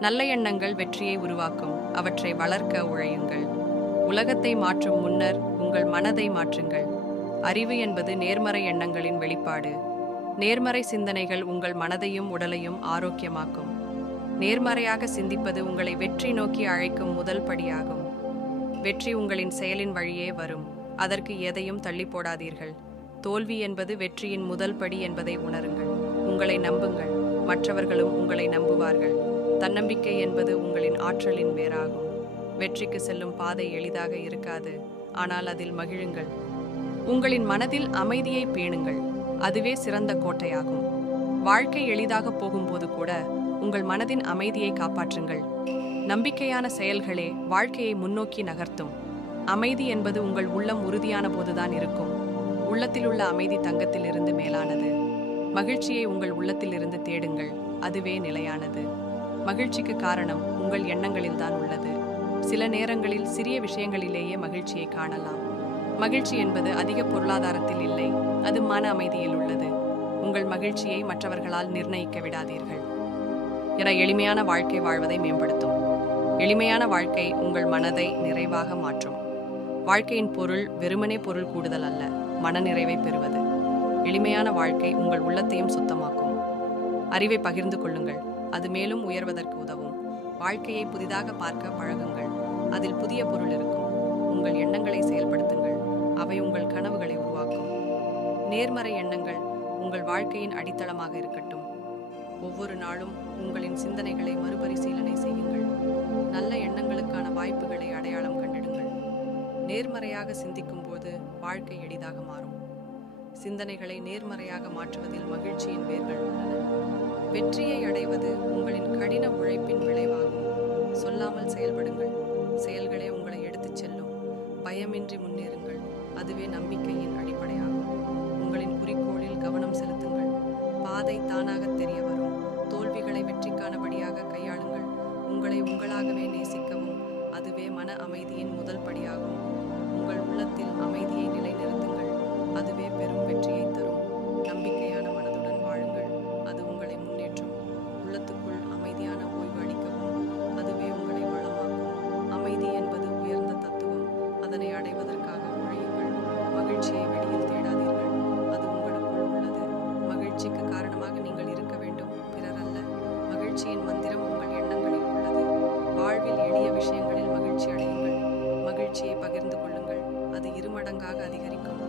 நல்ல எண்ணங்கள் வெற்றியை உருவாக்கும். அவற்றை வளர்க்க உழையுங்கள். உலகத்தை மாற்றும் முன்னர் உங்கள் மனதை மாற்றுங்கள். அறிவு என்பது நேர்மறை எண்ணங்களின் வெளிப்பாடு. நேர்மறை சிந்தனைகள் உங்கள் மனதையும் உடலையும் ஆரோக்கியமாக்கும். நேர்மறையாக சிந்திப்பது உங்களை வெற்றி நோக்கி அழைக்கும் முதல் படியாகும். வெற்றி உங்களின் செயலின் வழியே வரும். அதற்கு எதையும் தள்ளி போடாதீர்கள். தோல்வி என்பது வெற்றியின் முதல் படி என்பதை உணருங்கள். உங்களை நம்புங்கள். மற்றவர்களும் உங்களை நம்புவார்கள். தன்னம்பிக்கை என்பது உங்களின் ஆற்றலின் வேறாகும் வெற்றிக்கு செல்லும் பாதை எளிதாக இருக்காது. ஆனால் அதில் மகிழுங்கள். உங்களின் மனதில் அமைதியை பேணுங்கள். அதுவே சிறந்த கோட்டையாகும். வாழ்க்கை எளிதாக போகும்போது கூட உங்கள் மனதின் அமைதியை காப்பாற்றுங்கள். நம்பிக்கையான செயல்களே வாழ்க்கையை முன்னோக்கி நகர்த்தும். அமைதி என்பது உங்கள் உள்ளம் உறுதியான போதுதான் இருக்கும். உள்ளத்தில் உள்ள அமைதி தங்கத்திலிருந்து மேலானது. மகிழ்ச்சியை உங்கள் உள்ளத்திலிருந்து தேடுங்கள். அதுவே நிலையானது. மகிழ்ச்சிக்கு காரணம் உங்கள் எண்ணங்களில்தான் உள்ளது. சில நேரங்களில் சிறிய விஷயங்களிலேயே மகிழ்ச்சியை காணலாம். மகிழ்ச்சி என்பது அதிக பொருளாதாரத்தில் இல்லை அது மன அமைதியில் உள்ளது. உங்கள் மகிழ்ச்சியை மற்றவர்களால் நிர்ணயிக்க விடாதீர்கள். என எளிமையான வாழ்க்கை வாழ்வதை மேம்படுத்தும். எளிமையான வாழ்க்கை உங்கள் மனதை நிறைவாக மாற்றும். வாழ்க்கையின் பொருள் வெறுமனே பொருள் கூடுதல் அல்ல மனநிறைவை பெறுவது. எளிமையான வாழ்க்கை உங்கள் உள்ளத்தையும் சுத்தமாக்கும். அறிவை பகிர்ந்து கொள்ளுங்கள். அது மேலும் உயர்வதற்கு உதவும். வாழ்க்கையை புதிதாக பார்க்க பழகுங்கள். அதில் புதிய பொருள் இருக்கும். உங்கள் எண்ணங்களை செயல்படுத்துங்கள். அவை உங்கள் கனவுகளை உருவாக்கும். நேர்மறை எண்ணங்கள் உங்கள் வாழ்க்கையின் அடித்தளமாக இருக்கட்டும். ஒவ்வொரு நாளும் உங்களின் சிந்தனைகளை மறுபரிசீலனை செய்யுங்கள். நல்ல எண்ணங்களுக்கான வாய்ப்புகளை அடையாளம் கண்டிடுங்கள். நேர்மறையாக சிந்திக்கும் போது வாழ்க்கை எளிதாக மாறும். சிந்தனைகளை நேர்மறையாக மாற்றுவதில் மகிழ்ச்சியின் வேர்கள் உள்ளன. வெற்றியை அடைவது உங்களின் கடின உழைப்பின் விளைவாகும். சொல்லாமல் செயல்படுங்கள். செயல்களே உங்களை எடுத்துச் செல்லும். பயமின்றி முன்னேறுங்கள். அதுவே நம்பிக்கையின் அடிப்படையாகும். உங்களின் குறிக்கோளில் கவனம் செலுத்துங்கள். பாதை தானாக தெரிய வரும். தோல்விகளை வெற்றிக்கானபடியாக கையாளுங்கள். உங்களை உங்களாகவே நேசிக்கவும். அதுவே மன அமைதியின் முதல் படியாகும். விஷயங்களில் மகிழ்ச்சி அடையுங்கள் மகிழ்ச்சியை பகிர்ந்து கொள்ளுங்கள். அது இருமடங்காக அதிகரிக்கும்.